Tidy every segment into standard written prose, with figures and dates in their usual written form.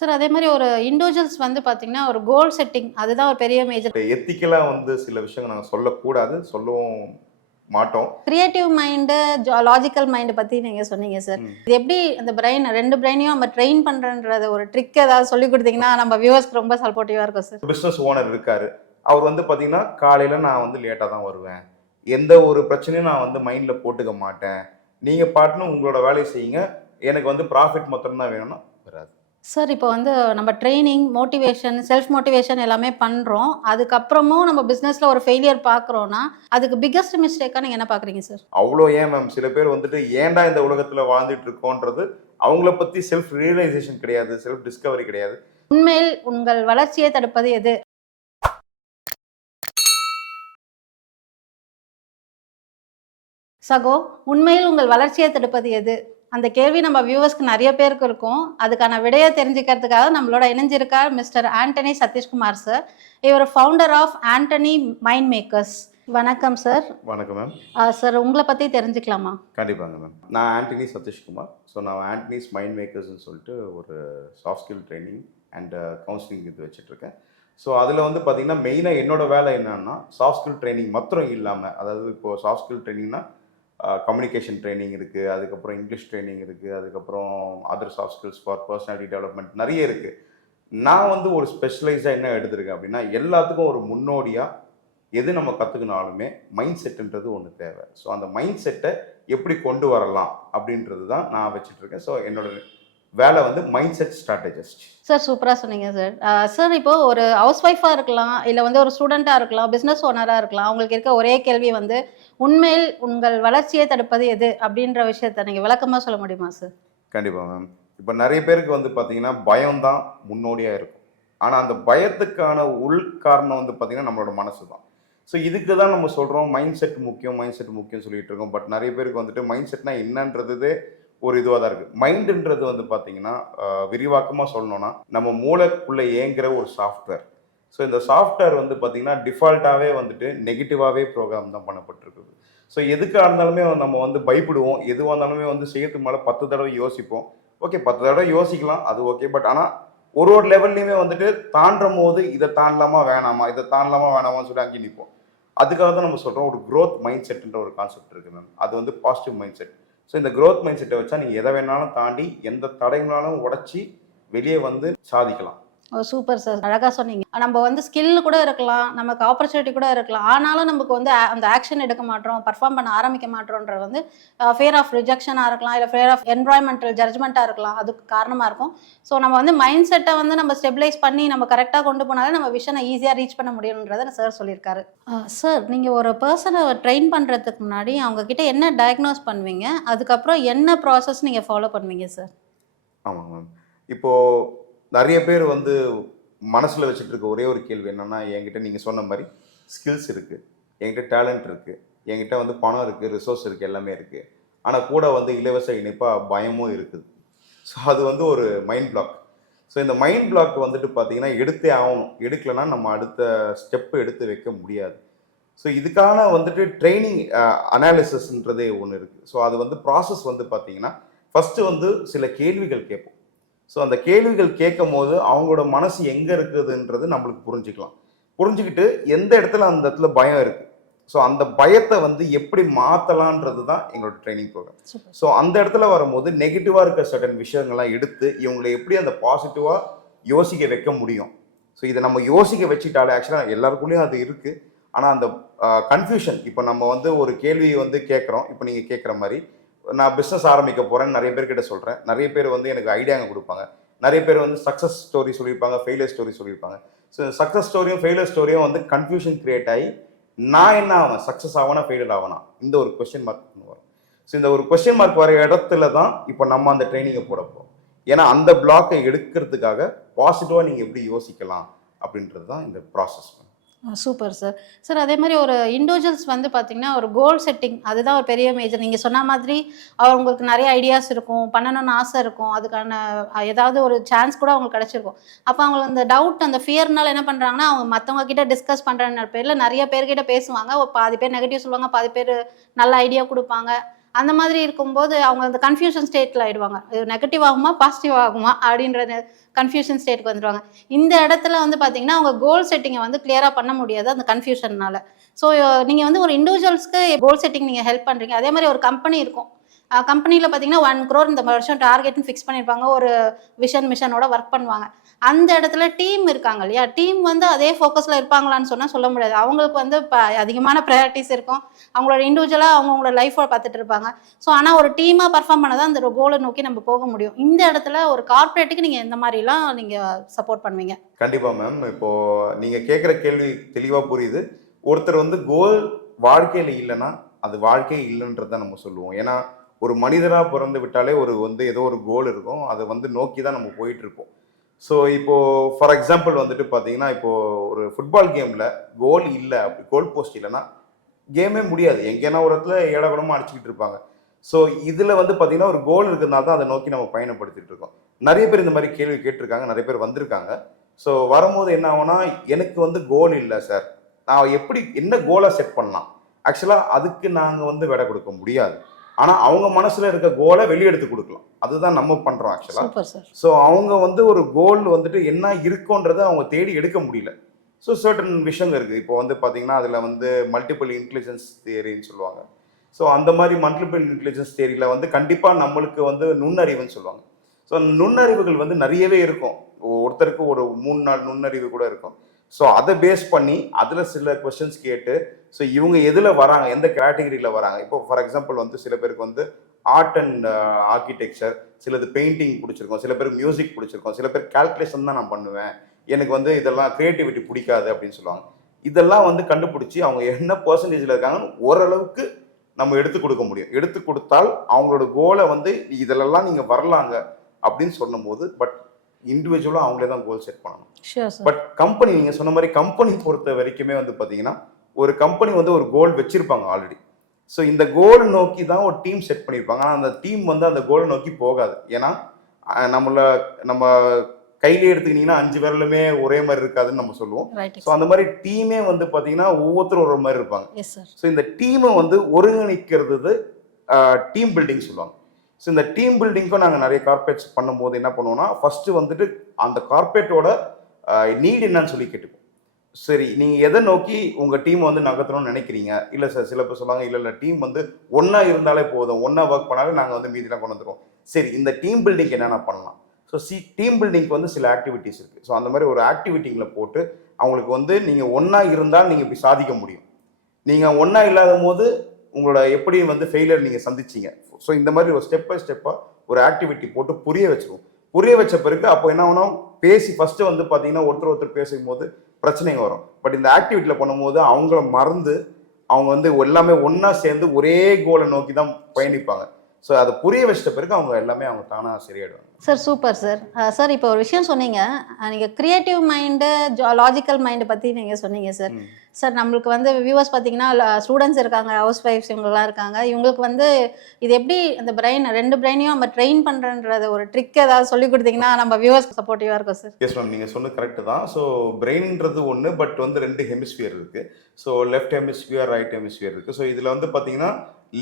Sir அதே மாதிரி ஒரு இண்டிவிஜுவல்ஸ் வந்து பார்த்தீங்கன்னா, ஒரு கோல் செட்டிங் அதுதான் ஒரு பெரிய மேஜர். எத்திக்கலா வந்து சில விஷயங்கள் நாங்க சொல்லக்கூடாது, சொல்லவும் மாட்டோம். கிரியேட்டிவ் மைண்டு, லாஜிக்கல் மைண்ட் பத்தி நீங்க சொன்னீங்க சார். ம். இது எப்படி அந்த பிரெயின் 2 பிரெயினையும் நம்ம ட்ரெயின் பண்றன்றத ஒரு ட்ரிக் ஏதாவது சொல்லிக் குடுத்தீங்கன்னா, நம்ம வியூவர்ஸ்க்கு ரொம்ப சப்போர்ட்டிவா இருக்கும் சார். பிசினஸ் ஓனர் இருக்காரு. அவர் வந்து பார்த்தீங்கன்னா, காலையில நான் வந்து லேட்டா தான் வருவேன். எந்த ஒரு பிரச்சனையும் நான் வந்து மைண்ட்ல போட்டுக்க மாட்டேன். நீங்க பாட்டுன்னு உங்களோட வேலைய செய்யுங்க. எனக்கு வந்து ப்ராஃபிட் மாத்திரம் தான் வேணும்னா வராது. சார் இப்போ வந்து நம்ம ட்ரெய்னிங், மோட்டிவேஷன், செல்ஃப் மோட்டிவேஷன் எல்லாமே பண்றோம். அதுக்கப்புறமும் நம்ம பிசினஸ்ல ஒரு ஃபெயிலியர் பார்க்குறோம்னா, அதுக்கு பிக்கஸ்ட் மிஸ்டேக்கா நீங்க என்ன பார்க்குறீங்க சார்? அவ்ளோ ஏன் மேம் சில பேர் வந்துட்டு ஏன்டா இந்த உலகத்துல வாழ்ந்துட்டு இருக்கோன்றது அவங்கள பத்தி செல்ஃப் ரியலைசேஷன் கிடையாது. செல்ஃப் டிஸ்கவரி கிடையாது. உண்மையில் உங்கள் வளர்ச்சியை தடுப்பது எது? சகோ, உண்மையில் உங்கள் வளர்ச்சியை தடுப்பது எது? அந்த கேள்வி நம்ம வியூவர்ஸ்க்கு நெறைய பேருக்கு இருக்கும். அதுக்கான விடைய தெரிஞ்சுக்கிறதுக்காக நம்மளோட இணைஞ்சிருக்கார் மிஸ்டர் ஆண்டனி சதீஷ்குமார் சார். இவர் founder of Antony mind makers. வணக்கம் சார். வணக்கம் மேம். சார் உங்கள பத்தி தெரிஞ்சுக்கலாமா? கண்டிப்பாங்க மேம். நான் ஆண்டனி சதீஷ்குமார். நான் ஆண்டனிஸ் மைண்ட் மேக்கர்ஸ்ன்னு சொல்லிட்டு ஒரு soft skill training and counselling இது வச்சுட்ருக்கேன். அதில் வந்து பார்த்தீங்கன்னா, மெயினா என்னோட வேலை என்னன்னா, சாஃப்ட் ஸ்கில் ட்ரெய்னிங் மாத்திரம் இல்லாம, அதாவது இப்போ சாஃப்ட் ஸ்கில் ட்ரெய்னிங்னா கம்யூனிகேஷன் ட்ரெய்னிங் இருக்குது, அதுக்கப்புறம் இங்கிலீஷ் ட்ரெய்னிங் இருக்குது, அதுக்கப்புறம் other soft skills for personality development நிறைய இருக்குது. நான் வந்து ஒரு ஸ்பெஷலைஸாக என்ன எடுத்திருக்கேன் அப்படின்னா, எல்லாத்துக்கும் ஒரு முன்னோடியாக எது நம்ம கற்றுக்கினாலுமே மைண்ட் செட்டுன்றது ஒன்று தேவை. அந்த மைண்ட் செட்டை எப்படி கொண்டு வரலாம் அப்படின்றது தான் நான் வச்சுட்ருக்கேன். என்னோட வேலை வந்து மைண்ட் செட் ஸ்ட்ராட்டஜிஸ்ட். சார் சூப்பரா சொன்னீங்க சார். சார் இப்போ ஒரு ஹவுஸ் ஒய்ஃபா இருக்கலாம், இல்ல வந்து ஒரு ஸ்டூடெண்ட்டா இருக்கலாம், பிசினஸ் ஓனரா இருக்கலாம். அவங்களுக்கு இருக்க ஒரே கேள்வி வந்து, உண்மையில் உங்கள் வளர்ச்சியை தடுப்பது எது? அப்படின்ற விஷயத்த நீங்க விளக்கமா சொல்ல முடியுமா சார்? கண்டிப்பாக மேம். இப்போ நிறைய பேருக்கு வந்து பார்த்தீங்கன்னா, பயம் தான் முன்னோடியாக இருக்கும். ஆனால் அந்த பயத்துக்கான உள் காரணம் வந்து பார்த்தீங்கன்னா, நம்மளோட மனசு தான். இதுக்கு தான் நம்ம சொல்கிறோம் மைண்ட் செட் முக்கியம், மைண்ட் செட் முக்கியம் சொல்லிட்டு இருக்கோம். பட் நிறைய பேருக்கு வந்துட்டு மைண்ட் செட்னா என்னன்றதே ஒரு இதுவாக தான் இருக்குது. மைண்டுன்றது வந்து பார்த்தீங்கன்னா, விரிவாக்கமாக சொல்லணும்னா, நம்ம மூளைக்குள்ளே இயங்குகிற ஒரு சாஃப்ட்வேர். இந்த சாஃப்ட்வேர் வந்து பார்த்தீங்கன்னா, டிஃபால்ட்டாகவே வந்துட்டு நெகட்டிவாகவே ப்ரோக்ராம் தான் பண்ணப்பட்டிருக்குது. எதுக்காக இருந்தாலுமே நம்ம வந்து பயப்படுவோம். எதுவாக இருந்தாலுமே வந்து செய்யறதுக்கு மேலே 10 தடவை யோசிப்போம். ஓகே 10 தடவை யோசிக்கலாம், அது ஓகே. பட் ஆனால் ஒரு லெவல்லையுமே வந்துட்டு தாண்டும் போது இதை தாண்டலாமா வேணாமா, இதை தாண்டலாமா வேணாமான்னு சொல்லி அங்கே நிற்போம். அதுக்காக தான் நம்ம சொல்கிறோம் ஒரு க்ரோத் மைண்ட் செட்ன்ற ஒரு கான்செப்ட் இருக்குது மேம். அது வந்து பாசிட்டிவ் மைண்ட் செட். இந்த க்ரோத் மைண்ட் செட்டை வச்சா நீங்கள் எதை வேணாலும் தாண்டி எந்த தடைகளாலும் உடச்சி வெளியே வந்து சாதிக்கலாம். ஓ சூப்பர் சார். அழகா சொன்னீங்க. நம்ம வந்து ஸ்கில் கூட இருக்கலாம், நமக்கு ஆப்பர்ச்சுனிட்டி கூட இருக்கலாம். ஆனாலும் நமக்கு வந்து அந்த ஆக்ஷன் எடுக்க மாட்றோம், பெர்ஃபார்ம் பண்ண ஆரம்பிக்க மாட்றோம்ன்றது வந்து ஃபியர் ஆஃப் ரிஜெக்ஷனா இருக்கலாம், இல்ல ஃபியர் ஆஃப் என்வைரன்மெண்டல் ஜட்ஜ்மெண்ட்டா இருக்கலாம். அதுக்கு காரணமா இருக்கும். நம்ம வந்து மைண்ட் செட்டை வந்து நம்ம ஸ்டெபிலைஸ் பண்ணி நம்ம கரெக்ட்டா கொண்டு போனாலே நம்ம விஷனை ஈஸியா ரீச் பண்ண முடியும்ன்றத சார் சொல்லியிருக்காரு. சார் நீங்க ஒரு பெர்சனை ட்ரெயின் பண்றதுக்கு முன்னாடி அவங்க கிட்ட என்ன டயக்னோஸ் பண்ணுவீங்க? அதுக்கப்புறம் என்ன ப்ராசஸ் நீங்க ஃபாலோ பண்ணுவீங்க சார்? ஆமாங்க மேம். இப்போ நிறைய பேர் வந்து மனசில் வச்சுட்டு இருக்க ஒரே ஒரு கேள்வி என்னென்னா, என்கிட்ட நீங்கள் சொன்ன மாதிரி ஸ்கில்ஸ் இருக்குது, என்கிட்ட டேலண்ட் இருக்குது, என்கிட்ட வந்து பணம் இருக்குது, ரிசோர்ஸ் இருக்குது, எல்லாமே இருக்குது. ஆனால் கூட வந்து இலவச இணைப்பாக பயமும் இருக்குது. அது வந்து ஒரு மைண்ட் பிளாக். இந்த மைண்ட் பிளாக் வந்துட்டு பார்த்தீங்கன்னா எடுத்தே ஆகணும். எடுக்கலைன்னா நம்ம அடுத்த ஸ்டெப்பு எடுத்து வைக்க முடியாது. இதுக்கான வந்துட்டு ட்ரைனிங் அனாலிசிஸ்ன்றதே ஒன்று இருக்குது. அது வந்து ப்ராசஸ் வந்து பார்த்தீங்கன்னா, ஃபஸ்ட்டு வந்து சில கேள்விகள் கேட்போம். அந்த கேள்விகள் கேட்கும் போது அவங்களோட மனசு எங்கே இருக்குதுன்றது நம்மளுக்கு புரிஞ்சுக்கலாம். புரிஞ்சுக்கிட்டு எந்த இடத்துல அந்த இடத்துல பயம் இருக்குது, அந்த பயத்தை வந்து எப்படி மாற்றலான்றது தான் எங்களோட ட்ரைனிங் ப்ரோக்ராம். அந்த இடத்துல வரும்போது நெகட்டிவாக இருக்க சர்டன் விஷயங்கள்லாம் எடுத்து இவங்களை எப்படி அந்த பாசிட்டிவாக யோசிக்க வைக்க முடியும். இதை நம்ம யோசிக்க வச்சுட்டாலே ஆக்சுவலாக எல்லாருக்குள்ளேயும் அது இருக்குது. ஆனால் அந்த கன்ஃபியூஷன், இப்போ நம்ம வந்து ஒரு கேள்வி வந்து கேட்குறோம். இப்போ நீங்கள் கேட்குற மாதிரி நான் பிஸ்னஸ் ஆரம்பிக்க போகிறேன்னு நிறைய பேர்கிட்ட சொல்கிறேன். நிறைய பேர் வந்து எனக்கு ஐடியாங்க கொடுப்பாங்க. நிறைய பேர் வந்து சக்ஸஸ் ஸ்டோரி சொல்லியிருப்பாங்க, ஃபெயிலியர் ஸ்டோரி சொல்லியிருப்பாங்க. சக்ஸஸ் ஸ்டோரியும் ஃபெயிலியர் ஸ்டோரியும் வந்து கன்ஃபியூஷன் கிரியேட் ஆகி நான் என்ன ஆவேன், சக்ஸஸ் ஆவனா ஃபெயிலியர் ஆவனா, இந்த ஒரு கொஸ்டின் மார்க் வரும். இந்த ஒரு கொஸ்டின் மார்க் வர இடத்துல தான் இப்போ நம்ம அந்த ட்ரைனிங்கை போட போகிறோம். ஏன்னா அந்த பிளாக்கை எடுக்கிறதுக்காக பாசிட்டிவாக நீங்கள் எப்படி யோசிக்கலாம் அப்படின்றது தான் இந்த ப்ராசஸ். Super sir. சார் அதே மாதிரி ஒரு இண்டிவிஜுவல்ஸ் வந்து பார்த்தீங்கன்னா, ஒரு கோல் செட்டிங் அதுதான் ஒரு பெரிய மேஜர். நீங்க சொன்ன மாதிரி அவங்களுக்கு நிறைய ஐடியாஸ் இருக்கும், பண்ணணும்னு ஆசை இருக்கும். அதுக்கான ஏதாவது ஒரு சான்ஸ் கூட அவங்களுக்கு கிடைச்சிருக்கும். அப்போ அவங்களுக்கு அந்த டவுட், அந்த ஃபியர்னால என்ன பண்ணுறாங்கன்னா, அவங்க மற்றவங்க கிட்ட டிஸ்கஸ் பண்ணுற பேரில் நிறைய பேர்கிட்ட பேசுவாங்க. ஒரு பாதி பேர் நெகட்டிவ் சொல்லுவாங்க, பாதி பேர் நல்ல ஐடியா கொடுப்பாங்க. அந்த மாதிரி இருக்கும்போது அவங்க அந்த கன்ஃபியூஷன் ஸ்டேட்டில் ஆயிடுவாங்க. இது நெகட்டிவ் ஆகுமா பாசிட்டிவ் ஆகுமா அப்படின்ற கன்ஃபியூஷன் ஸ்டேட்டுக்கு வந்துடுவாங்க. இந்த இடத்துல வந்து பார்த்தீங்கன்னா அவங்க கோல் செட்டிங்கை வந்து கிளியராக பண்ண முடியாது அந்த கன்ஃபியூஷன்னால. ஸோ நீங்கள் வந்து ஒரு இண்டிவிஜுவல்ஸ்க்கு கோல் செட்டிங் நீங்கள் ஹெல்ப் பண்ணுறீங்க. அதே மாதிரி ஒரு கம்பெனி இருக்கும். கம்பெனியில் பார்த்தீங்கன்னா 1 crore இந்த வருஷம் டார்கெட்னு ஃபிக்ஸ் பண்ணியிருப்பாங்க. ஒரு மிஷனோட ஒர்க் பண்ணுவாங்க. அந்த இடத்துல டீம் இருக்காங்க இல்லையா? டீம் வந்து அதே ஃபோக்கஸில் இருப்பாங்களான்னு சொன்னால் சொல்ல முடியாது. அவங்களுக்கு வந்து இப்போ அதிகமான ப்ரையாரிட்டிஸ் இருக்கும். அவங்களோட இண்டிவிஜுவலாக அவங்களோட லைஃப்பை பார்த்துட்டு இருப்பாங்க. ஸோ ஆனால் ஒரு டீமாக பர்ஃபார்ம் பண்ண தான் அந்த கோலை நோக்கி நம்ம போக முடியும். இந்த இடத்துல ஒரு கார்ப்பரேட்டுக்கு நீங்கள் எந்த மாதிரிலாம் நீங்கள் சப்போர்ட் பண்ணுவீங்க? கண்டிப்பாக மேம். இப்போது நீங்கள் கேட்குற கேள்வி தெளிவாக புரியுது. ஒருத்தர் வந்து கோல் வாழ்க்கையில் இல்லைன்னா அது வாழ்க்கையே இல்லைன்றது தான் நம்ம சொல்லுவோம். ஏன்னா ஒரு மனிதராக பிறந்து விட்டாலே ஒரு வந்து ஏதோ ஒரு கோல் இருக்கும். அதை வந்து நோக்கி தான் நம்ம போயிட்டு இருப்போம். ஸோ இப்போது ஃபார் எக்ஸாம்பிள் வந்துட்டு பார்த்தீங்கன்னா, இப்போது ஒரு ஃபுட்பால் கேமில் கோல் இல்லை, அப்படி கோல் போஸ்ட் இல்லைன்னா கேமே முடியாது. எங்கேனா ஒரு இடத்துல ஏடகுடமாக அடிச்சுக்கிட்டு இருப்பாங்க. ஸோ இதில் வந்து பார்த்தீங்கன்னா ஒரு கோல் இருக்கிறதுனால தான் அதை நோக்கி நம்ம பயணப்படுத்திட்டு இருக்கோம். நிறைய பேர் இந்த மாதிரி கேள்வி கேட்டிருக்காங்க, நிறைய பேர் வந்திருக்காங்க. ஸோ வரும்போது என்ன ஆகும்னா, எனக்கு வந்து கோல் இல்லை சார், நான் எப்படி என்ன கோலாக செட் பண்ணலாம்? ஆக்சுவலாக அதுக்கு நாங்கள் வந்து விடை கொடுக்க முடியாது. ஆனால் அவங்க மனசில் இருக்க கோலை வெளியெடுத்து கொடுக்கலாம். அதுதான் நம்ம பண்ணுறோம் ஆக்சுவலாக. ஸோ அவங்க வந்து ஒரு கோல் வந்துட்டு என்ன இருக்குன்றதை அவங்க தேடி எடுக்க முடியல. ஸோ சர்டன் விஷயங்கள் இருக்குது. இப்போ வந்து பார்த்தீங்கன்னா அதில் வந்து மல்டிபிள் இன்டெலிஜென்ஸ் தியரின்னு சொல்லுவாங்க. ஸோ அந்த மாதிரி மல்டிபிள் இன்டெலிஜென்ஸ் தியரியில் வந்து கண்டிப்பாக நம்மளுக்கு வந்து நுண்ணறிவுன்னு சொல்லுவாங்க. ஸோ நுண்ணறிவுகள் வந்து நிறையவே இருக்கும். ஒருத்தருக்கு ஒரு 3-4 நுண்ணறிவு கூட இருக்கும். ஸோ அதை பேஸ் பண்ணி அதில் சில கொஸ்டின்ஸ் கேட்டு, ஸோ இவங்க எதில் வராங்க, எந்த கேட்டகரியில் வராங்க. இப்போ ஃபார் எக்ஸாம்பிள் வந்து சில பேருக்கு வந்து ஆர்ட் அண்ட் ஆர்கிடெக்சர், சிலது பெயிண்டிங் பிடிச்சிருக்கும், சில பேருக்கு மியூசிக் பிடிச்சிருக்கும், சில பேர் கால்குலேஷன் தான் நான் பண்ணுவேன், எனக்கு வந்து இதெல்லாம் க்ரியேட்டிவிட்டி பிடிக்காது அப்படின்னு சொல்லுவாங்க. இதெல்லாம் வந்து கண்டுபிடிச்சி அவங்க என்ன பர்சன்டேஜில் இருக்காங்கன்னு ஓரளவுக்கு நம்ம எடுத்து கொடுக்க முடியும். எடுத்து கொடுத்தால் அவங்களோட கோலை வந்து இதிலெல்லாம் நீங்கள் வரலாங்க அப்படின்னு சொல்லும் போது, பட் இண்டிவிஜுவலாக அவங்களே தான் கோல் செட் பண்ணணும். பட் கம்பெனி, நீங்கள் சொன்ன மாதிரி கம்பெனி பொறுத்த வரைக்குமே வந்து பார்த்தீங்கன்னா, ஒரு கம்பெனி வந்து ஒரு கோல் வச்சிருப்பாங்க ஆல்ரெடி. ஸோ இந்த கோலை நோக்கி தான் ஒரு டீம் செட் பண்ணியிருப்பாங்க. ஆனால் அந்த டீம் வந்து அந்த கோலை நோக்கி போகாது. ஏன்னா நம்ம கையிலே எடுத்துக்கிட்டிங்கன்னா 5 விரலுமே ஒரே மாதிரி இருக்காதுன்னு நம்ம சொல்லுவோம். ஸோ அந்த மாதிரி டீமே வந்து பார்த்தீங்கன்னா ஒவ்வொருத்தரும் ஒரு மாதிரி இருப்பாங்க. ஸோ இந்த டீமை வந்து ஒருங்கிணைக்கிறது டீம் பில்டிங் சொல்லுவாங்க. ஸோ இந்த டீம் பில்டிங்க்கும் நாங்கள் நிறைய கார்பரேட்ஸ் பண்ணும்போது என்ன பண்ணுவோம்னா, ஃபஸ்ட்டு வந்துட்டு அந்த கார்பரேட்டோட நீட் என்னன்னு சொல்லி கேட்டுப்போம். சரி, நீங்கள் எதை நோக்கி உங்கள் டீம் வந்து நகர்த்தணும்னு நினைக்கிறீங்க? இல்லை சார், சில பேர் சொல்லுவாங்க, இல்லை டீம் வந்து ஒன்றா இருந்தாலே போதும், ஒன்றா ஒர்க் பண்ணாலே நாங்கள் வந்து மீதிலாம் கொண்டு வந்துடுவோம். சரி, இந்த டீம் பில்டிங் என்னென்ன பண்ணலாம்? ஸோ டீம் பில்டிங்க்கு வந்து சில ஆக்டிவிட்டீஸ் இருக்குது. ஸோ அந்த மாதிரி ஒரு ஆக்டிவிட்டிங்கில் போட்டு அவங்களுக்கு வந்து நீங்கள் ஒன்றா இருந்தால் நீங்கள் இப்படி சாதிக்க முடியும், நீங்கள் ஒன்றா இல்லாத போது உங்களோட எப்படி வந்து ஃபெயிலியர் நீங்கள் சந்திச்சிங்க. ஸோ இந்த மாதிரி ஒரு ஸ்டெப் பை ஸ்டெப்பாக ஒரு ஆக்டிவிட்டி போட்டு புரிய வச்சுருவோம். புரிய வச்ச பிறகு அப்போ என்ன ஆகணும், பேசி ஃபஸ்ட்டு வந்து பார்த்தீங்கன்னா ஒருத்தர் பேசும்போது பிரச்சனைங்க வரும். பட் இந்த ஆக்டிவிட்டியில் பண்ணும்போது அவங்கள மறந்து அவங்க வந்து எல்லாமே ஒன்றா சேர்ந்து ஒரே கோலை நோக்கி தான் பயணிப்பாங்க. ஸோ அதை புரிய வச்சிட்ட பிறகு அவங்க எல்லாமே அவங்க தானாக சரியாயிடுவாங்க. Sir super sir. சார் இப்போ ஒரு விஷயம் சொன்னீங்க, நீங்கள் க்ரியேட்டிவ் மைண்டு லாஜிக்கல் மைண்டை பற்றி நீங்கள் சொன்னீங்க சார். சார் நம்மளுக்கு வந்து வியூவர்ஸ் பார்த்தீங்கன்னா ஸ்டூடெண்ட்ஸ் இருக்காங்க, ஹவுஸ் ஒய்ஃப்ஸ் இவங்கெல்லாம் இருக்காங்க. இவங்களுக்கு வந்து இது எப்படி அந்த பிரெயின் 2 பிரெயினையும் நம்ம ட்ரெயின் பண்ணுறன்றது ஒரு ட்ரிக் ஏதாவது சொல்லி கொடுத்தீங்கன்னா நம்ம வியூவர்ஸ் சப்போர்ட்டிவாக இருக்கும் சார். எஸ் மேம், நீங்கள் சொன்னது கரெக்டு தான். ஸோ பிரெயின்ன்றது ஒன்று, பட் வந்து 2 ஹெமிஸ்பியர் இருக்குது. So left hemisphere, right hemisphere இருக்குது. ஸோ இதில் வந்து பார்த்தீங்கன்னா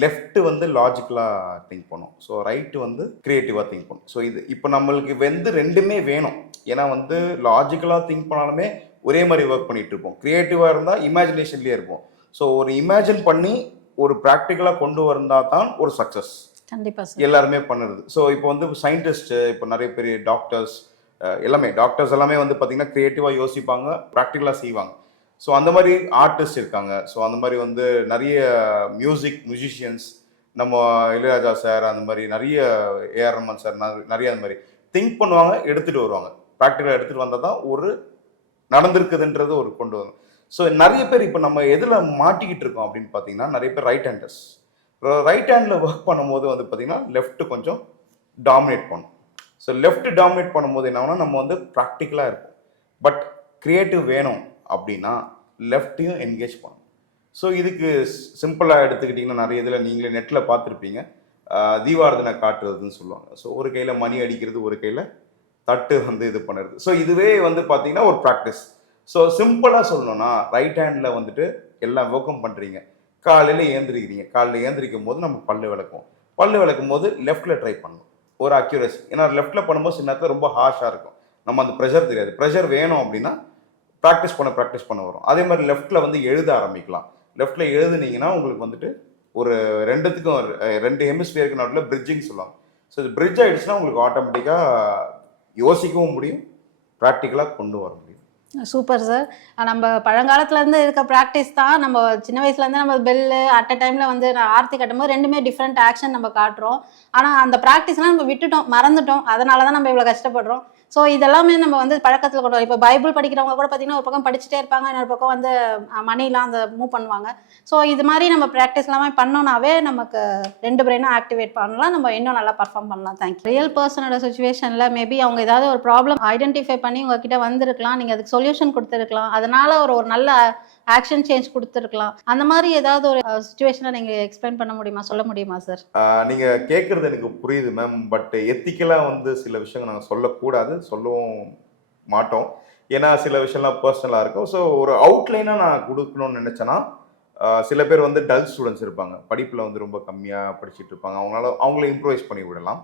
லெஃப்ட் வந்து லாஜிக்கலாக திங்க் பண்ணும், ஸோ ரைட்டு வந்து க்ரியேட்டிவாக திங்க் பண்ணும். ஸோ இது இப்போ நம்மளுக்கு வந்து 2மே வேணும். ஏன்னா வந்து லாஜிக்கலாக திங்க் பண்ணாலுமே ஒரே மாதிரி ஒர்க் பண்ணிட்டு இருப்போம், க்ரியேட்டிவாக இருந்தால் இமேஜினேஷன்லேயே இருப்போம். ஸோ ஒரு இமேஜின் பண்ணி ஒரு ப்ராக்டிக்கலாக கொண்டு வந்தால் தான் ஒரு சக்ஸஸ். கண்டிப்பாக எல்லாருமே பண்ணுறது. ஸோ இப்போ வந்து சயின்டிஸ்ட்டு, இப்போ நிறைய பேர் டாக்டர்ஸ் எல்லாமே வந்து பார்த்தீங்கன்னா க்ரியேட்டிவாக யோசிப்பாங்க, ப்ராக்டிக்கலாக செய்வாங்க. ஸோ அந்த மாதிரி ஆர்டிஸ்ட் இருக்காங்க. ஸோ அந்த மாதிரி வந்து நிறைய மியூசிஷியன்ஸ், நம்ம இளையராஜா சார், அந்த மாதிரி நிறைய ஏஆர் ரஹ்மான் சார், நிறைய அந்த மாதிரி திங்க் பண்ணுவாங்க, எடுத்துகிட்டு வருவாங்க. ப்ராக்டிக்கலாக எடுத்துகிட்டு வந்தால் தான் ஒரு நடந்திருக்குதுன்றது ஒரு கொண்டு வரும். ஸோ நிறைய பேர் இப்போ நம்ம எதில் மாட்டிக்கிட்டு இருக்கோம் அப்படின்னு பார்த்தீங்கன்னா, நிறைய பேர் right handers. Right handle work பண்ணும்போது வந்து பார்த்தீங்கன்னா லெஃப்ட் கொஞ்சம் டாமினேட் பண்ணும். ஸோ லெஃப்ட் டாமினேட் பண்ணும்போது என்ன ஆகும்னா, நம்ம வந்து ப்ராக்டிக்கலாக இருக்கும். பட் க்ரியேட்டிவ் வேணும் அப்படின்னா லெஃப்ட்டையும் என்கேஜ் பண்ணணும். ஸோ இதுக்கு சிம்பிளாக எடுத்துக்கிட்டிங்கன்னா, நிறைய இதில் நீங்களே நெட்டில் பார்த்துருப்பீங்க, தீபாரதனை காட்டுறதுன்னு சொல்லுவாங்க. ஸோ ஒரு கையில் மணி அடிக்கிறது, ஒரு கையில் தட்டு வந்து இது பண்ணுறது. ஸோ இதுவே வந்து பார்த்தீங்கன்னா ஒரு ப்ராக்டிஸ். ஸோ சிம்பிளாக சொல்லணும்னா, ரைட் ஹேண்டில் வந்துட்டு எல்லா ஒர்க்கும் பண்ணுறீங்க, காலையில் ஏந்திரிக்கும் போது நம்ம பல்லு விளக்குவோம். பல்லு விளக்கும் போது லெஃப்ட்டில் ட்ரை பண்ணணும் ஒரு அக்யூரசி. ஏன்னா லெஃப்ட்டில் பண்ணும்போது சில நேரத்தில் ரொம்ப ஹார்ஷாக இருக்கும். நம்ம அந்த ப்ரெஷர் தெரியாது. ப்ரெஷர் வேணும் அப்படின்னா ப்ராக்டிஸ் பண்ண வரும். அதே மாதிரி லெஃப்ட்டில் வந்து எழுத ஆரம்பிக்கலாம். லெஃப்ட்டில் எழுதுனீங்கன்னா உங்களுக்கு வந்துட்டு ஒரு ரெண்டுத்துக்கும் 2 ஹெமிஸ்பியருக்கு நடுவில் பிரிட்ஜிங் சொல்லுவாங்க. ஸோ இது பிரிட்ஜ் ஆகிடுச்சுன்னா உங்களுக்கு ஆட்டோமேட்டிக்காக யோசிக்கவும் முடியும், ப்ராக்டிக்கலாக கொண்டு வர முடியும். Super sir. நம்ம பழங்காலத்துலேருந்து இருக்க ப்ராக்டிஸ் தான். நம்ம சின்ன வயசுலேருந்து நம்ம பெல்லு அட் அ டைமில் வந்து ஆர்த்தி கட்டும்போது 2மே டிஃப்ரெண்ட் ஆக்ஷன் நம்ம காட்டுறோம். ஆனால் அந்த ப்ராக்டிஸ்லாம் நம்ம விட்டுட்டோம், மறந்துட்டோம். அதனால தான் நம்ம இவ்வளோ கஷ்டப்படுறோம். ஸோ இதெல்லாமே நம்ம வந்து பழக்கத்தில் கொண்டு வரோம். இப்போ பைபிள் படிக்கிறவங்க கூட பார்த்தீங்கன்னா ஒரு பக்கம் படிச்சுட்டே இருப்பாங்க, இன்னொரு பக்கம் வந்து மணிலாம் அந்த மூவ் பண்ணுவாங்க. ஸோ இது மாதிரி நம்ம ப்ராக்டிஸ் எல்லாமே பண்ணோன்னாவே நமக்கு 2 பிரெயினும் ஆக்டிவேட் பண்ணலாம், நம்ம இன்னும் நல்லா பர்ஃபார்ம் பண்ணலாம். தேங்க்யூ. ரியல் பர்சனோட சுச்சுவேஷனில் மேபி அவங்க ஏதாவது ஒரு ப்ராப்ளம் ஐடென்டிஃபை பண்ணி உங்ககிட்ட வந்திருக்கலாம், நீங்கள் அதுக்கு சொல்யூஷன் கொடுத்துருக்கலாம், அதனால ஒரு நல்ல ஆக்ஷன் சேஞ்ச் கொடுத்துருக்கலாம். அந்த மாதிரி ஏதாவது ஒரு சுச்சுவேஷனை நீங்கள் எக்ஸ்பிளைன் பண்ண முடியுமா, சொல்ல முடியுமா சார்? நீங்கள் கேட்குறது எனக்கு புரியுது மேம். பட் எத்திக்கலாக வந்து சில விஷயங்கள் நாங்கள் சொல்லக்கூடாது, சொல்லவும் மாட்டோம். ஏன்னா சில விஷயம்லாம் பர்சனலாக இருக்கும். ஸோ ஒரு அவுட்லைனாக நான் கொடுக்கணும்னு நினச்சேன்னா, சில பேர் வந்து டல் ஸ்டூடெண்ட்ஸ் இருப்பாங்க, படிப்பில் வந்து ரொம்ப கம்மியாக படிச்சுட்டு இருப்பாங்க. அவங்கள இம்ப்ரூவைஸ் பண்ணி விடலாம்.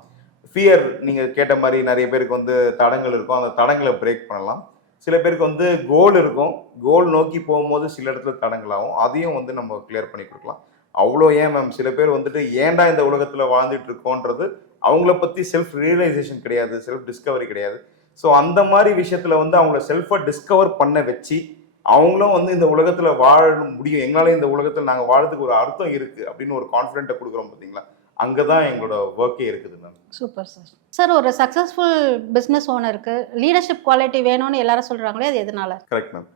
ஃபியர் நீங்கள் கேட்ட மாதிரி நிறைய பேருக்கு வந்து தடங்கள் இருக்கும், அந்த தடங்களை பிரேக் பண்ணலாம். சில பேருக்கு வந்து கோல் இருக்கும், கோல் நோக்கி போகும்போது சில இடத்துல தடங்களாகும், அதையும் வந்து நம்ம கிளியர் பண்ணி கொடுக்கலாம். அவ்வளோ ஏன் மேம், சில பேர் வந்துட்டு ஏன்டா இந்த உலகத்தில் வாழ்ந்துட்டு இருக்கோன்றது அவங்கள பற்றி செல்ஃப் ரியலைசேஷன் கிடையாது, செல்ஃப் டிஸ்கவரி கிடையாது. ஸோ அந்த மாதிரி விஷயத்தில் வந்து அவங்கள செல்ஃபை டிஸ்கவர் பண்ண வச்சு அவங்களும் வந்து இந்த உலகத்தில் வாழ முடியும், எங்களால் இந்த உலகத்தில் நாங்கள் வாழறதுக்கு ஒரு அர்த்தம் இருக்குது அப்படின்னு ஒரு கான்ஃபிடென்ட்டை கொடுக்குறோம் பார்த்தீங்களா, அங்கே தான் எங்களோட ஒர்க்கே இருக்குது மேம். Super sir. சார், ஒரு சக்ஸஸ்ஃபுல் பிஸ்னஸ் ஓனருக்கு லீடர்ஷிப் குவாலிட்டி வேணும்னு எல்லாரும் சொல்கிறாங்களே, அது எதனால? Correct ma'am.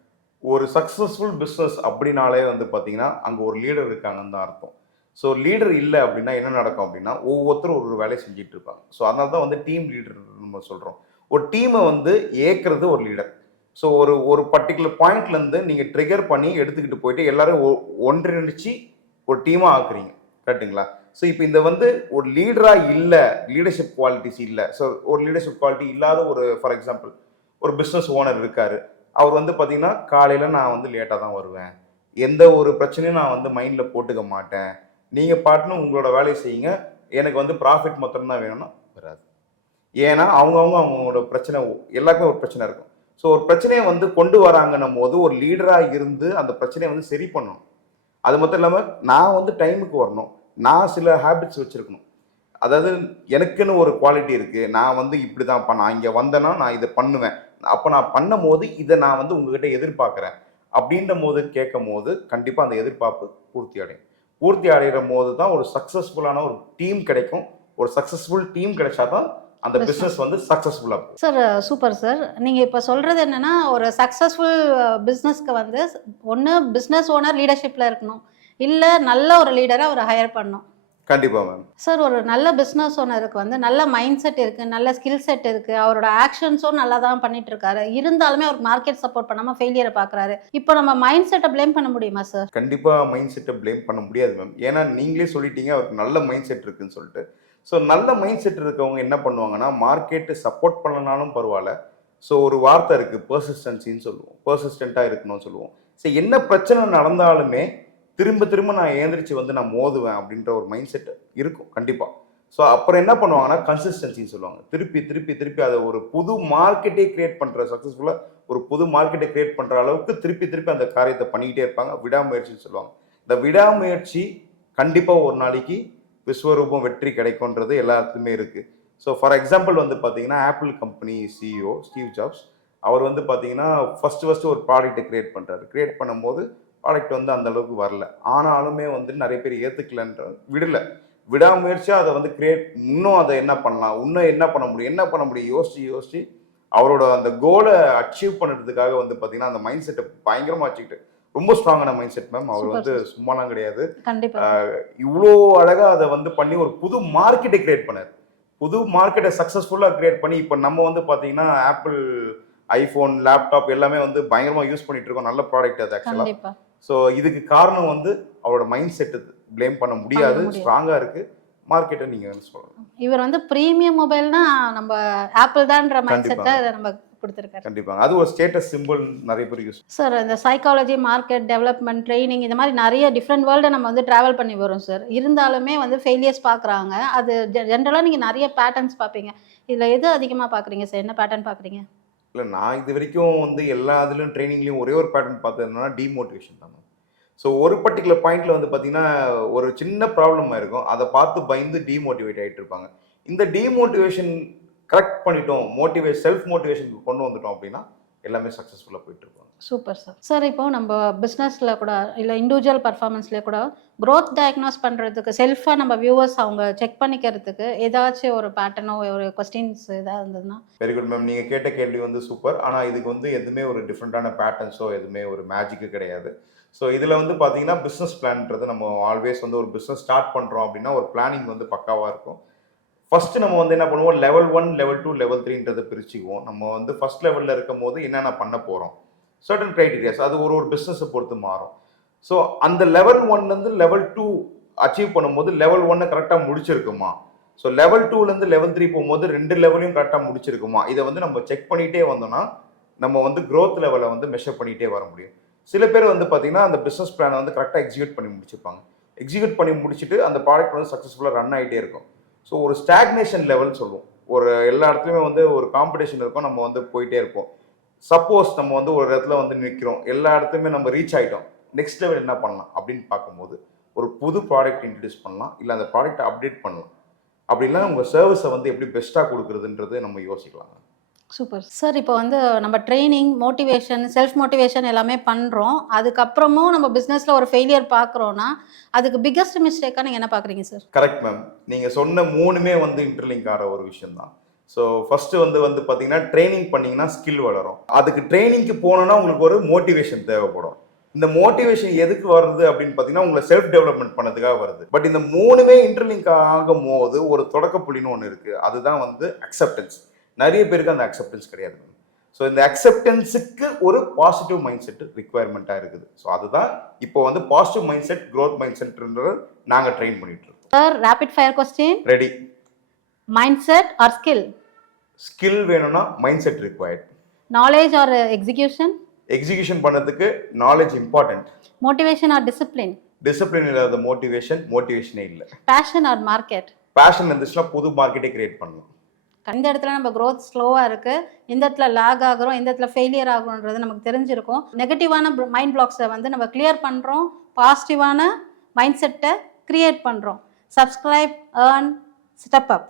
ஒரு சக்ஸஸ்ஃபுல் பிஸ்னஸ் அப்படின்னாலே வந்து பார்த்தீங்கன்னா அங்கே ஒரு லீடர் இருக்காங்கன்னு தான் அர்த்தம். ஸோ லீடர் இல்லை அப்படின்னா என்ன நடக்கும் அப்படின்னா ஒவ்வொருத்தரும் ஒரு வேலையை செஞ்சுட்டு இருப்பாங்க. ஸோ அதனால தான் வந்து டீம் லீடர் நம்ம சொல்கிறோம். ஒரு டீமை வந்து ஏற்கிறது ஒரு லீடர். ஸோ ஒரு பர்டிகுலர் பாயிண்ட்லேருந்து நீங்கள் ட்ரிகர் பண்ணி எடுத்துக்கிட்டு போயிட்டு எல்லாரும் ஒன்றிணைச்சு ஒரு டீமாக ஆக்குறீங்க. கரெக்டுங்களா? ஸோ இப்போ இந்த வந்து ஒரு லீடராக இல்லை, லீடர்ஷிப் குவாலிட்டிஸ் இல்லை. ஸோ ஒரு லீடர்ஷிப் குவாலிட்டி இல்லாத ஒரு ஃபார் எக்ஸாம்பிள் ஒரு பிஸ்னஸ் ஓனர் இருக்கார். அவர் வந்து பார்த்தீங்கன்னா காலையில் நான் வந்து லேட்டாக தான் வருவேன், எந்த ஒரு பிரச்சனையும் நான் வந்து மைண்டில் போட்டுக்க மாட்டேன், நீங்கள் பாட்டுன்னு உங்களோட வேலையை செய்யுங்க, எனக்கு வந்து ப்ராஃபிட் மொத்தம் தான் வேணும்னா வராது. ஏன்னா அவங்களோட பிரச்சனை, எல்லாருக்குமே ஒரு பிரச்சனை இருக்கும். ஸோ ஒரு பிரச்சனையை வந்து கொண்டு வராங்கன்னும் போது ஒரு லீடராக இருந்து அந்த பிரச்சனையை வந்து சரி பண்ணணும். அது மட்டும் இல்லாமல் நான் வந்து டைமுக்கு வரணும், நான் சில ஹேபிட்ஸ் வச்சுருக்கணும். அதாவது எனக்குன்னு ஒரு குவாலிட்டி இருக்குது, நான் வந்து இப்படி தான் நான் இங்கே வந்தேன்னா நான் இதை பண்ணுவேன், அப்போ நான் பண்ணும் போது இதை நான் வந்து உங்ககிட்ட எதிர்பார்க்குறேன் அப்படின்ற போது கேட்கும் போது கண்டிப்பாக அந்த எதிர்பார்ப்பு பூர்த்தி அடைகிற போது தான் ஒரு சக்ஸஸ்ஃபுல்லான ஒரு டீம் கிடைக்கும். ஒரு சக்ஸஸ்ஃபுல் டீம் கிடைச்சா தான் அந்த பிஸ்னஸ் வந்து சக்ஸஸ்ஃபுல்லாக இருக்கும். Sir, super sir. நீங்கள் இப்போ சொல்கிறது என்னென்னா, ஒரு சக்ஸஸ்ஃபுல் பிஸ்னஸ்க்கு வந்து ஒன்று பிஸ்னஸ் ஓனர் லீடர்ஷிப்பில் இருக்கணும், இல்லை நல்ல ஒரு லீடரை அவர் ஹையர் பண்ணணும். கண்டிப்பாக மேம். சார், ஒரு நல்ல பிஸ்னஸ் ஓனருக்கு வந்து நல்ல மைண்ட் செட் இருக்குது, நல்ல ஸ்கில் செட் இருக்குது, அவரோட ஆக்ஷன்ஸும் நல்லா தான் பண்ணிட்டு இருக்காரு, இருந்தாலுமே அவருக்கு மார்க்கெட் சப்போர்ட் பண்ணாமல் ஃபெயிலியரை பார்க்குறாரு. இப்போ நம்ம மைண்ட் செட்டை ப்ளேம் பண்ண முடியுமா சார்? கண்டிப்பாக மைண்ட் செட்டை ப்ளேம் பண்ண முடியாது மேம். ஏன்னா நீங்களே சொல்லிட்டீங்க அவருக்கு நல்ல மைண்ட் செட் இருக்குன்னு சொல்லிட்டு. ஸோ நல்ல மைண்ட் செட் இருக்கவங்க என்ன பண்ணுவாங்கன்னா, மார்க்கெட்டு சப்போர்ட் பண்ணலனாலும் பரவாயில்ல, ஸோ ஒரு வார்த்தை இருக்குது பர்சிஸ்டன்சின்னு சொல்லுவோம், பர்சிஸ்டண்ட்டாக இருக்கணும்னு சொல்லுவோம். ஸோ என்ன பிரச்சனை நடந்தாலுமே திரும்ப நான் ஏந்திரிச்சு வந்து நான் மோதுவேன் அப்படின்ற ஒரு மைண்ட் செட் இருக்கும் கண்டிப்பாக. ஸோ அப்புறம் என்ன பண்ணுவாங்கன்னா கன்சிஸ்டன்சின்னு சொல்லுவாங்க. திருப்பி அதை ஒரு புது மார்க்கெட்டே கிரியேட் பண்ணுற, சக்ஸஸ்ஃபுல்லாக ஒரு புது மார்க்கெட்டை கிரியேட் பண்ணுற அளவுக்கு திருப்பி அந்த காரியத்தை பண்ணிக்கிட்டே இருப்பாங்க. விடாமுயற்சின்னு சொல்லுவாங்க. இந்த விடாமுயற்சி கண்டிப்பாக ஒரு நாளைக்கு விஸ்வரூபம் வெற்றி கிடைக்கும்ன்றது எல்லாத்துக்குமே இருக்குது. ஸோ ஃபார் எக்ஸாம்பிள் வந்து பார்த்தீங்கன்னா Apple company CEO Steve Jobs, அவர் வந்து பார்த்தீங்கன்னா ஃபஸ்ட்டு ஒரு ப்ராடக்ட்டை கிரியேட் பண்ணுறாரு. கிரியேட் பண்ணும்போது ப்ராடக்ட் வந்து அந்த அளவுக்கு வரல, ஆனாலுமே வந்து நிறைய பேர் ஏற்றுக்கலன்ற விடாமுயற்சியாக அதை வந்து இன்னும் அதை என்ன பண்ண முடியும் யோசிச்சு அவரோட அந்த கோலை அச்சீவ் பண்ணுறதுக்காக வந்து பார்த்தீங்கன்னா அந்த மைண்ட் செட்டை பயங்கரமாக வச்சுக்கிட்டு, ரொம்ப ஸ்ட்ராங்கான மைண்ட் செட் மேம். அவர் வந்து சும்மாலாம் கிடையாது. இவ்வளோ அழகாக அதை வந்து பண்ணி ஒரு புது மார்க்கெட்டை கிரியேட் பண்ணார். புது மார்க்கெட்டை சக்ஸஸ்ஃபுல்லாக கிரியேட் பண்ணி இப்போ நம்ம வந்து பார்த்தீங்கன்னா ஆப்பிள் ஐஃபோன் லேப்டாப் எல்லாமே வந்து பயங்கரமாக யூஸ் பண்ணிட்டு இருக்கோம். நல்ல ப்ராடக்ட் அது ஆக்சுவலாக. ஸோ இதுக்கு காரணம் வந்து அவரோட மைண்ட் செட்டு ப்ளேம் பண்ண முடியாது, ஸ்ட்ராங்காக இருக்குது. மார்க்கெட்டை நீங்கள் சொல்லலாம். இவர் வந்து ப்ரீமியம் மொபைல்னா நம்ம ஆப்பிள் தான்ற மைண்ட் செட்டை நம்ம கொடுத்துருக்காரு. கண்டிப்பாங்க. அது ஒரு ஸ்டேட்டஸ் சிம்பிள் நிறைய பேர் யூஸ். சார் இந்த சைக்காலஜி, மார்க்கெட் டெவலப்மெண்ட், ட்ரைனிங் இந்த மாதிரி நிறைய டிஃப்ரெண்ட் வேர்ல்டை நம்ம வந்து ட்ராவல் பண்ணி வரோம் சார். இருந்தாலுமே வந்து ஃபெயிலியர்ஸ் பார்க்குறாங்க. அது ஜென்ரலாக நீங்கள் நிறைய பேட்டர்ன்ஸ் பார்ப்பீங்க. இதில் எது அதிகமாக பார்க்குறீங்க சார்? என்ன பேட்டர்ன் பார்க்குறீங்க? இல்லை, நான் இது வரைக்கும் வந்து எல்லா இதுலையும் ட்ரைனிங்லேயும் ஒரே ஒரு பேட்டர்ன் பார்த்தது என்னன்னா டீமோட்டிவேஷன் தான். ஸோ ஒரு பர்டிகுலர் பாயிண்ட்ல வந்து பார்த்தீங்கன்னா ஒரு சின்ன ப்ராப்ளம் இருக்கும், அதை பார்த்து பயந்து டீமோட்டிவேட் ஆகிட்டு இருப்பாங்க. இந்த டீமோட்டிவேஷன் கரெக்ட் பண்ணிட்டோம், செல்ஃப் மோட்டிவேஷனுக்கு கொண்டு வந்துட்டோம் அப்படின்னா எல்லாமே சக்ஸஸ்ஃபுல்லாக போயிட்டு இருப்பாங்க. Super sir. சார் இப்போ நம்ம பிஸ்னஸில் கூட இல்லை இண்டிவிஜுவல் பர்ஃபார்மன்ஸ்லேயே கூட க்ரோத் டயக்னோஸ் பண்ணுறதுக்கு செல்ஃபாக நம்ம வியூவர்ஸ் அவங்க செக் பண்ணிக்கிறதுக்கு ஏதாச்சும் ஒரு பேட்டர்னோ ஒரு கொஸ்டின்ஸ் ஏதாவது இருந்ததுன்னா? Very good ma'am. நீங்கள் கேட்ட கேள்வி வந்து சூப்பர். ஆனால் இதுக்கு வந்து எதுவுமே ஒரு டிஃப்ரெண்ட்டான பேட்டர்ன்ஸோ எதுவுமே ஒரு மேஜிக்கு கிடையாது. ஸோ இதில் வந்து பார்த்தீங்கன்னா பிஸ்னஸ் பிளான்ன்றது நம்ம ஆல்வேஸ் வந்து ஒரு பிஸ்னஸ் ஸ்டார்ட் பண்ணுறோம் அப்படின்னா ஒரு பிளானிங் வந்து பக்காவாக இருக்கும். ஃபஸ்ட்டு நம்ம வந்து என்ன பண்ணுவோம், லெவல் 1, லெவல் 2, லெவல் 3ன்றதை பிரிச்சுக்குவோம். நம்ம வந்து ஃபஸ்ட் லெவலில் இருக்கும் போது என்னென்ன பண்ண போகிறோம், சர்டன் க்ரைட்டீரியாஸ், அது ஒரு ஒரு பிஸ்னஸை பொறுத்து மாறும். ஸோ அந்த லெவல் 1லேருந்து லெவல் 2 அச்சீவ் பண்ணும்போது லெவல் 1 கரெக்டாக முடிச்சிருக்குமா, ஸோ லெவல் 2லேருந்து லெவல் 3 போகும்போது 2 லெவலையும் கரெக்டாக முடிச்சிருக்குமா, இதை வந்து நம்ம செக் பண்ணிகிட்டே வந்தோம்னா நம்ம வந்து க்ரோத் லெவலை வந்து மெஷர் பண்ணிகிட்டே வர முடியும். சில பேர் வந்து பார்த்தீங்கன்னா அந்த பிஸ்னஸ் பிளானை வந்து கரெக்டாக எக்ஸிக்யூட் பண்ணி முடிச்சிருப்பாங்க. எக்ஸிக்யூட் பண்ணி முடிச்சுட்டு அந்த ப்ராடக்ட் வந்து சக்ஸஸ்ஃபுல்லாக ரன் ஆகிட்டே இருக்கும். ஸோ ஒரு ஸ்டாக்னேஷன் லெவல் சொல்லுவோம். ஒரு எல்லா இடத்துலையுமே வந்து ஒரு காம்படிஷன் இருக்கும், நம்ம வந்து போயிட்டே இருப்போம். சப்போஸ் நம்ம வந்து ஒரு இடத்துல வந்து நிற்கிறோம், எல்லா இடத்துலையுமே நம்ம ரீச் ஆகிட்டோம், நெக்ஸ்ட் லெவல் என்ன பண்ணலாம் அப்படின்னு பார்க்கும்போது ஒரு புது ப்ராடக்ட் இன்ட்ரடியூஸ் பண்ணலாம், இல்லை அந்த ப்ராடக்ட்டை அப்டேட் பண்ணலாம். அப்படின்னா உங்கள் சர்வீஸை வந்து எப்படி பெஸ்ட்டாக கொடுக்குறதுன்றது நம்ம யோசிக்கலாம். Super sir. இப்போ வந்து நம்ம ட்ரைனிங், மோட்டிவேஷன், செல்ஃப் மோட்டிவேஷன் எல்லாமே பண்ணுறோம். அதுக்கப்புறமும் நம்ம பிஸ்னஸில் ஒரு ஃபெயிலியர் பார்க்குறோன்னா அதுக்கு பிக்கஸ்ட் மிஸ்டேக்காக நீங்கள் என்ன பார்க்குறீங்க சார்? Correct ma'am. நீங்கள் சொன்ன 3மே வந்து இன்டர்லிங்க் ஆகிற ஒரு விஷயம் தான். ஸோ ஃபஸ்ட்டு வந்து பார்த்தீங்கன்னா ட்ரைனிங் பண்ணிங்கன்னா ஸ்கில் வளரும். அதுக்கு ட்ரைனிங்க்கு போனோன்னா உங்களுக்கு ஒரு மோட்டிவேஷன் தேவைப்படும். இந்த மோட்டிவேஷன் எதுக்கு வருது அப்படின்னு பார்த்தீங்கன்னா உங்களை செல்ஃப் டெவலப்மெண்ட் பண்ணதுக்காக வருது. பட் இந்த 3மே இன்டர்லிங்க் ஆகும் போது ஒரு தொடக்க புள்ளின்னு ஒன்று இருக்குது, அதுதான் வந்து அக்செப்டன்ஸ். நிறைய பேருக்கு அந்த அக்செப்டன்ஸ் கிடையாது. ஸோ இந்த அக்செப்டன்ஸுக்கு ஒரு பாசிட்டிவ் மைண்ட் செட் ரிக்வயர்மெண்ட்டாக இருக்குது. ஸோ அதுதான் இப்போ வந்து positive mindset, growth mind செட்ன்றது நாங்கள் ட்ரெயின் பண்ணிட்டு இருக்கோம். Sir, rapid fire question ready. Mindset or skill? Skill வேணும்னா mindset required. Knowledge or execution? Execution பண்ணதுக்கு knowledge important. Motivation or discipline? Discipline இல்லாத மோட்டிவேஷனே இல்லை. Fashion R market? பேஷன் இருந்துச்சுன்னா புது மார்க்கெட்டே கிரியேட் பண்ணலாம். இந்த இடத்துல நம்ம க்ரோத் ஸ்லோவாக இருக்குது, இந்த இடத்துல லேக் ஆகிறோம், இந்த இடத்துல ஃபெயிலியர் ஆகிறோன்றது நமக்கு தெரிஞ்சிருக்கும். நெகட்டிவான மைண்ட் பிளாக்ஸை வந்து நம்ம கிளியர் பண்ணுறோம், பாசிட்டிவான மைண்ட் செட்டை க்ரியேட் பண்ணுறோம். Subscribe, earn, step up.